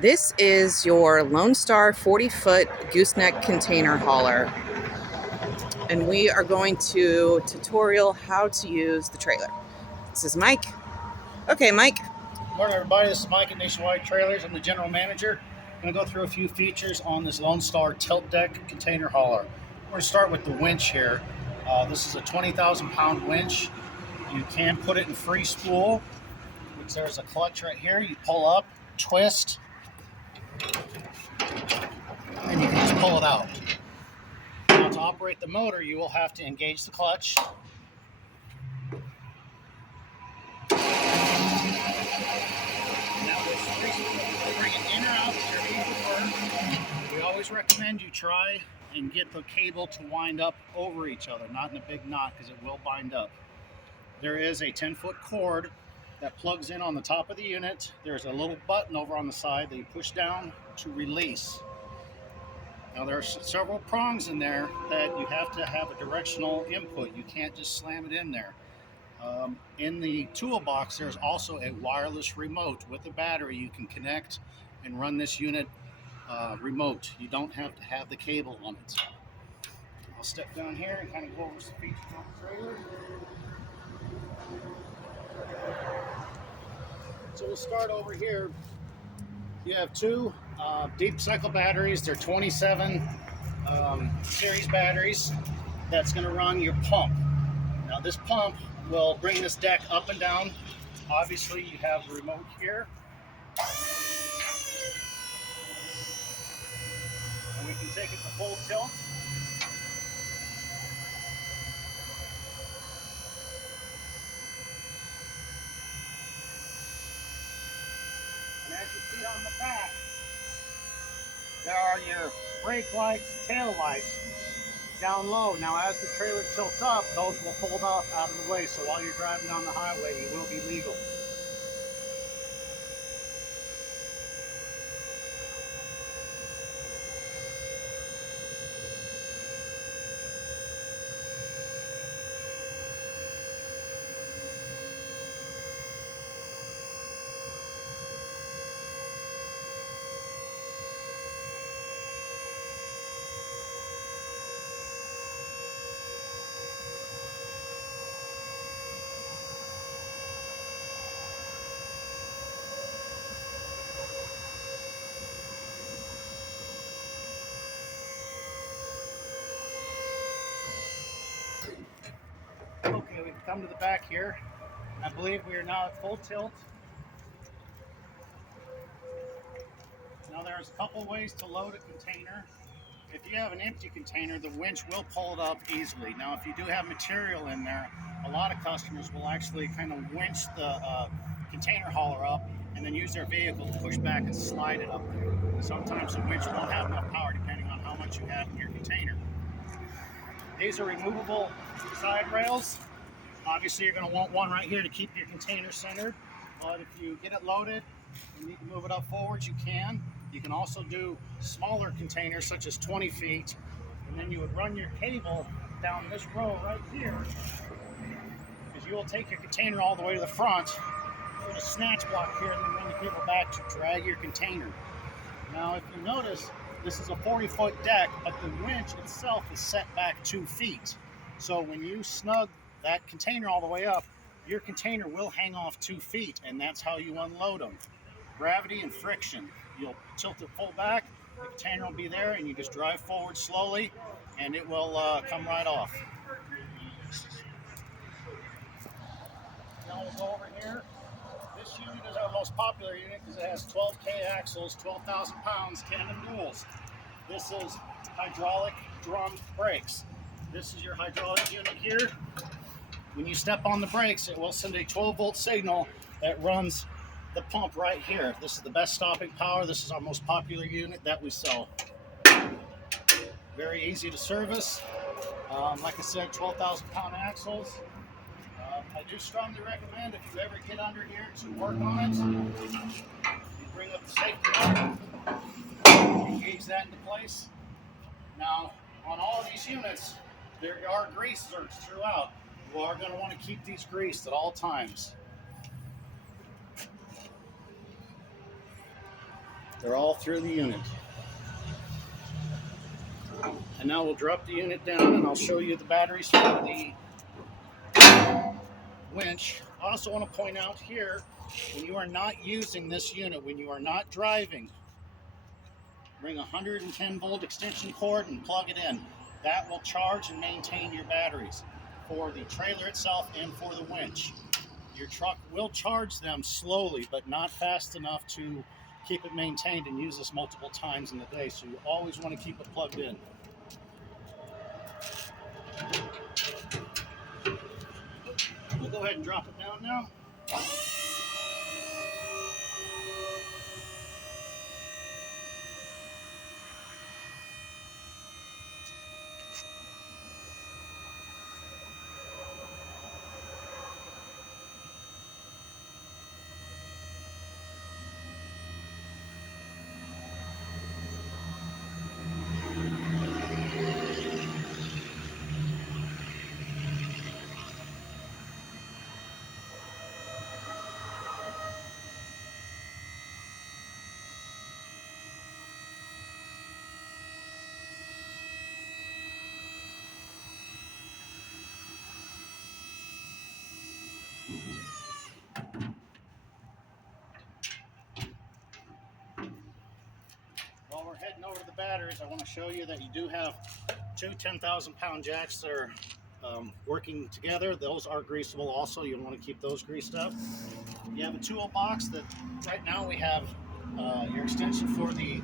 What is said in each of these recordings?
This is your Lone Star 40-foot gooseneck container hauler, and we are going to tutorial how to use the trailer. This is Mike. Okay, Mike. Good morning, everybody. This is Mike at Nationwide Trailers. I'm the general manager. I'm going to go through a few features on this Lone Star tilt deck container hauler. We're going to start with the winch here. This is a 20,000 pound winch. You can put it in free spool, which there's a clutch right here. You pull up, twist, and you can just pull it out. Now, to operate the motor, you will have to engage the clutch. Now, this free spool, bring it in or out, whichever you prefer. We always recommend you try and get the cable to wind up over each other, not in a big knot, because it will bind up. There is a 10-foot cord that plugs in on the top of the unit. There's a little button over on the side that you push down to release. Now there are several prongs in there that you have to have a directional input. You can't just slam it in there. In the toolbox, there's also a wireless remote with a battery. You can connect and run this unit remote. You don't have to have the cable on it. I'll step down here and kind of go over some features on the trailer. So we'll start over here. You have two deep cycle batteries. They're 27 series batteries. That's going to run your pump. Now this pump will bring this deck up and down. Obviously you have the remote here. And we can take it to full tilt. And as you see on the back, there are your brake lights, tail lights down low. Now as the trailer tilts up, those will fold up out of the way, so while you're driving down the highway, you will be legal. Okay, we've come to the back here. I believe we are now at full tilt. Now there's a couple ways to load a container. If you have an empty container, the winch will pull it up easily. Now if you do have material in there, a lot of customers will actually kind of winch the container hauler up and then use their vehicle to push back and slide it up there. Sometimes the winch won't have enough power depending on how much you have in your container. These are removable side rails. Obviously you're going to want one right here to keep your container centered, but if you get it loaded and need to move it up forwards, you can. You can also do smaller containers such as 20 feet, and then you would run your cable down this row right here, because you will take your container all the way to the front, put a snatch block here, and then run the cable back to drag your container. Now if you notice, this is a 40-foot deck, but the winch itself is set back 2 feet. So when you snug that container all the way up, your container will hang off 2 feet, and that's how you unload them. Gravity and friction. You'll tilt it full back, the container will be there, and you just drive forward slowly, and it will come right off. Now we'll go over here. This unit is our most popular unit because it has 12K axles, 12,000 pounds, tandem duals. This is hydraulic drum brakes. This is your hydraulic unit here. When you step on the brakes, it will send a 12-volt signal that runs the pump right here. This is the best stopping power. This is our most popular unit that we sell. Very easy to service. Like I said, 12,000 pound axles. I do strongly recommend, if you ever get under here to work on it, you bring up the safety bar, engage that into place. Now, on all of these units, there are grease zerks throughout. You are going to want to keep these greased at all times. They're all through the unit. And now we'll drop the unit down and I'll show you the batteries for the winch. I also want to point out here, when you are not using this unit, when you are not driving, bring a 110 volt extension cord and plug it in. That will charge and maintain your batteries for the trailer itself and for the winch. Your truck will charge them slowly, but not fast enough to keep it maintained and use this multiple times in the day. So you always want to keep it plugged in. We'll go ahead and drop it down now. While we're heading over to the batteries, I want to show you that you do have two 10,000-pound jacks that are working together. Those are greasable also. You'll want to keep those greased up. You have a toolbox that right now we have your extension for the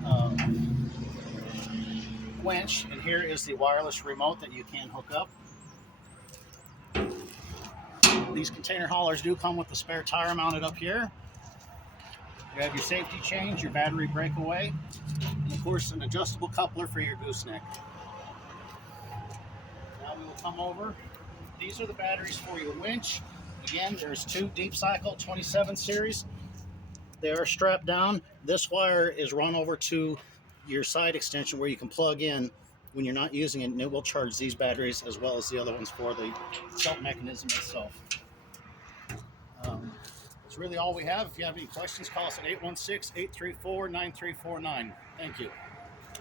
winch, and here is the wireless remote that you can hook up. These container haulers do come with the spare tire mounted up here. You have your safety chains, your battery breakaway, and of course an adjustable coupler for your gooseneck. Now we will come over. These are the batteries for your winch. Again, there's two deep cycle 27 series. They are strapped down. This wire is run over to your side extension where you can plug in when you're not using it, and it will charge these batteries as well as the other ones for the belt mechanism itself. That's really all we have. If you have any questions, call us at 816-834-9349. Thank you.